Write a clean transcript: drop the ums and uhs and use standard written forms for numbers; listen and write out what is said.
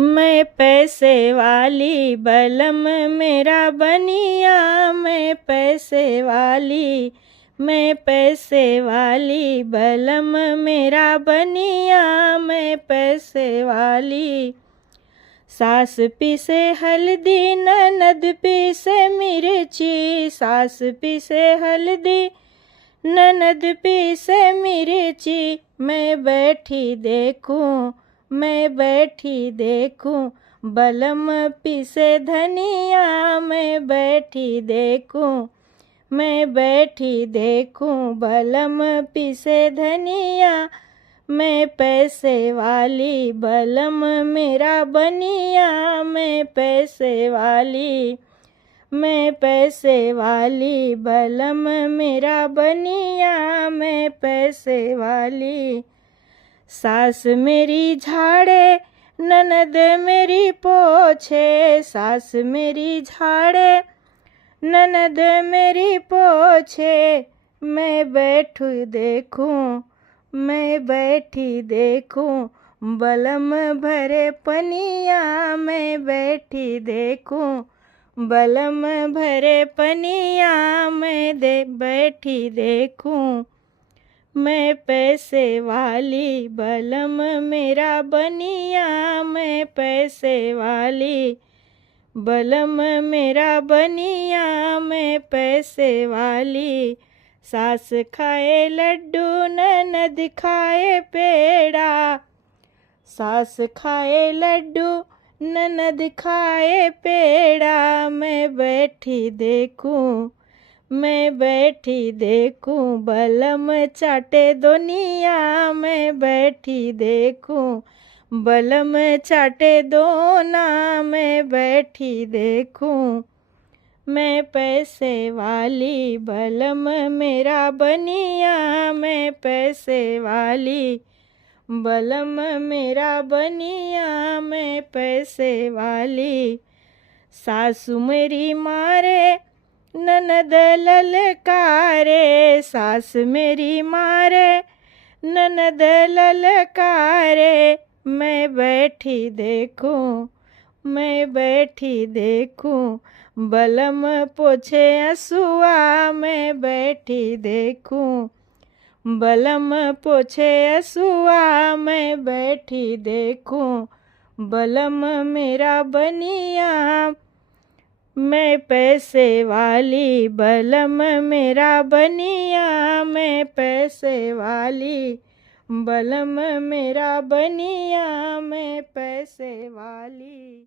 मैं पैसे वाली बलम मेरा बनिया, मैं पैसे वाली, मैं पैसे वाली बलम मेरा बनिया, मैं पैसे वाली। सास पीसे हल्दी ननद पीसे मिर्ची, सास पीसे हल्दी ननद पीसे मिर्ची। मैं बैठी देखूं, मैं बैठी देखूं, बलम पीसे धनिया, मैं बैठी देखूं, मैं बैठी देखूं, बलम पीसे धनिया। मैं पैसे वाली बलम मेरा बनिया, मैं पैसे वाली, मैं पैसे वाली बलम मेरा बनिया, मैं पैसे वाली। सास मेरी झाड़े ननद मेरी पोछे, सास मेरी झाड़े ननद मेरी पोछे। मैं बैठू देखूं, मैं बैठी देखूं, बलम भरे पनिया, मैं बैठी देखूं, बलम भरे पनिया, मैं बैठी देखूं। मैं पैसे वाली बलम मेरा बनिया, मैं पैसे वाली बलम मेरा बनिया, मैं पैसे वाली। सास खाए लड्डू ननद खाए पेड़ा, सास खाए लड्डू ननद खाए पेड़ा। मैं बैठी देखूं, मैं बैठी देखूं, बलम चाटे दोनिया, मैं बैठी देखूं, बलम चाटे दोना, मैं बैठी देखूं। मैं पैसे वाली बलम मेरा बनिया, मैं पैसे वाली बलम मेरा बनिया, मैं पैसे वाली। सासु मेरी मारे ननद ललकारे, सास मेरी मारे ननद ललकारे। मैं बैठी देखूं, मैं बैठी देखूं, बलम पोछे हसुआ, मैं बैठी देखूं, बलम पोछे हसुआ, मैं बैठी देखूं, बलम मेरा बनिया। मैं पैसे वाली बलम मेरा बनिया, मैं पैसे वाली बलम मेरा बनिया, मैं पैसे वाली।